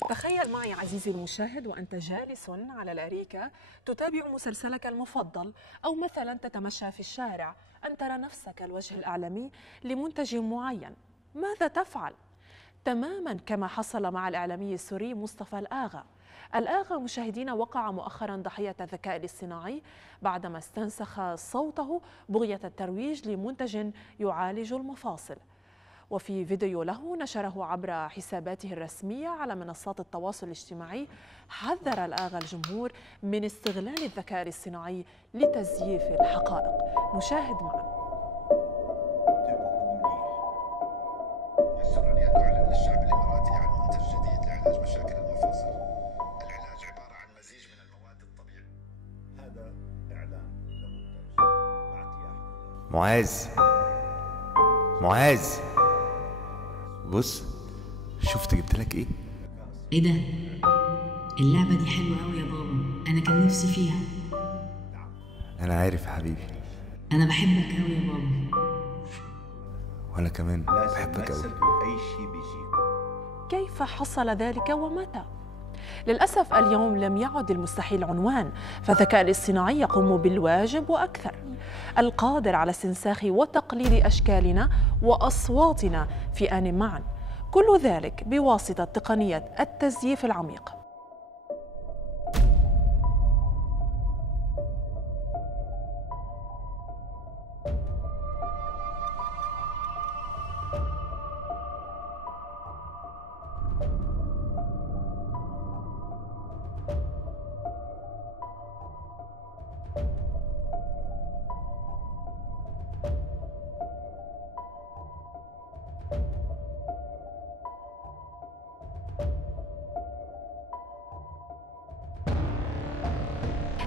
تخيل معي عزيزي المشاهد وأنت جالس على الأريكة تتابع مسلسلك المفضل، أو مثلا تتمشى في الشارع أن ترى نفسك الوجه الإعلامي لمنتج معين. ماذا تفعل؟ تماما كما حصل مع الإعلامي السوري مصطفى الآغا. الآغا مشاهدين وقع مؤخرا ضحية الذكاء الاصطناعي بعدما استنسخ صوته بغية الترويج لمنتج يعالج المفاصل. وفي فيديو له نشره عبر حساباته الرسمية على منصات التواصل الاجتماعي، حذر الآغا الجمهور من استغلال الذكاء الاصطناعي لتزييف الحقائق. نشاهد معا. السورية تعلن للشعب الإماراتي عن منتج جديد لعلاج مشاكل المفاصل. العلاج عبارة عن مزيج من المواد الطبيعية. هذا إعلان لمنتج معاذ بص، شفت جبت لك ايه؟ ايه ده؟ اللعبة دي حلوة قوي يا بابا، انا كان نفسي فيها. انا عارف يا حبيبي، انا بحبك قوي يا بابا. وانا كمان بحبك قوي. أي شيء بيجي. كيف حصل ذلك ومتى؟ للأسف اليوم لم يعد المستحيل عنوان، فالذكاء الاصطناعي يقوم بالواجب وأكثر، القادر على استنساخ وتقليد أشكالنا وأصواتنا في آن معا، كل ذلك بواسطة تقنية التزييف العميق.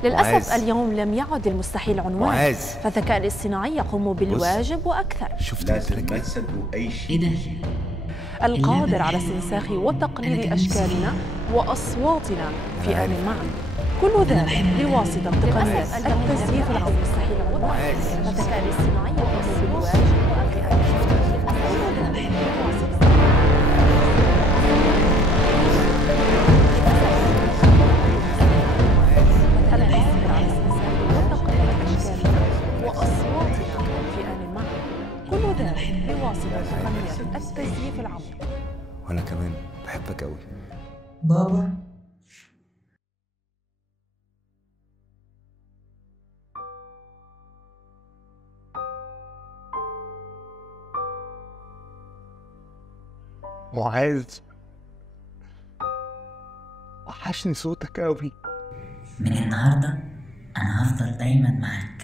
للأسف اليوم لم يعد المستحيل عنوان، فالذكاء الاصطناعي يقوم بالواجب وأكثر. شفت لك ما تصدقوا أي شيء. ايه ده؟ القادر على استنساخ وتقليد أشكالنا وأصواتنا في آن معا، كل ذلك بواسطة تقنية التزييف العميق. فالذكاء الاصطناعي يقوم بالواجب وأكثر. بواسطة تقنية التزييف العميق. وانا كمان بحبك قوي بابا. معاذ، وحشني صوتك قوي. من النهاردة انا هفضل دايما معاك.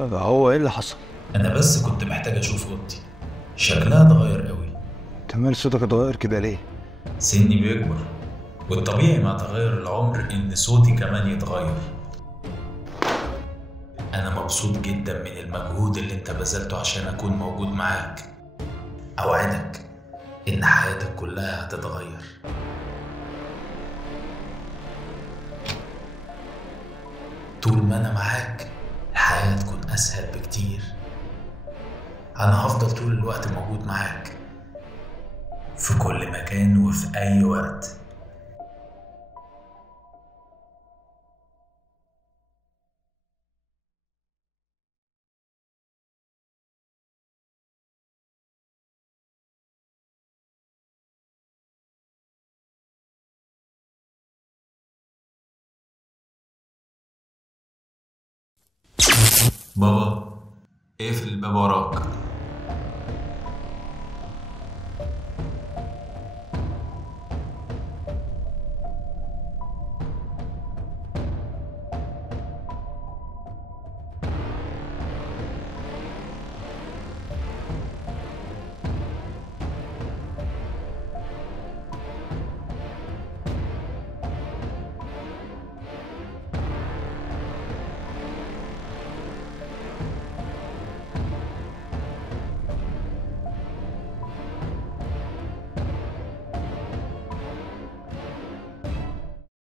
هو ايه اللي حصل؟ انا بس كنت محتاج اشوف اوضتي، شكلها اتغير قوي. انت مال صوتك اتغير كده ليه؟ سني بيكبر، والطبيعي مع تغير العمر ان صوتي كمان يتغير. انا مبسوط جدا من المجهود اللي انت بذلته عشان اكون موجود معاك. اوعدك ان حياتك كلها هتتغير. طول ما انا معاك الحياة تكون أسهل بكتير. أنا هفضل طول الوقت موجود معاك في كل مكان وفي أي وقت. بابا، اقفل الباب وراك.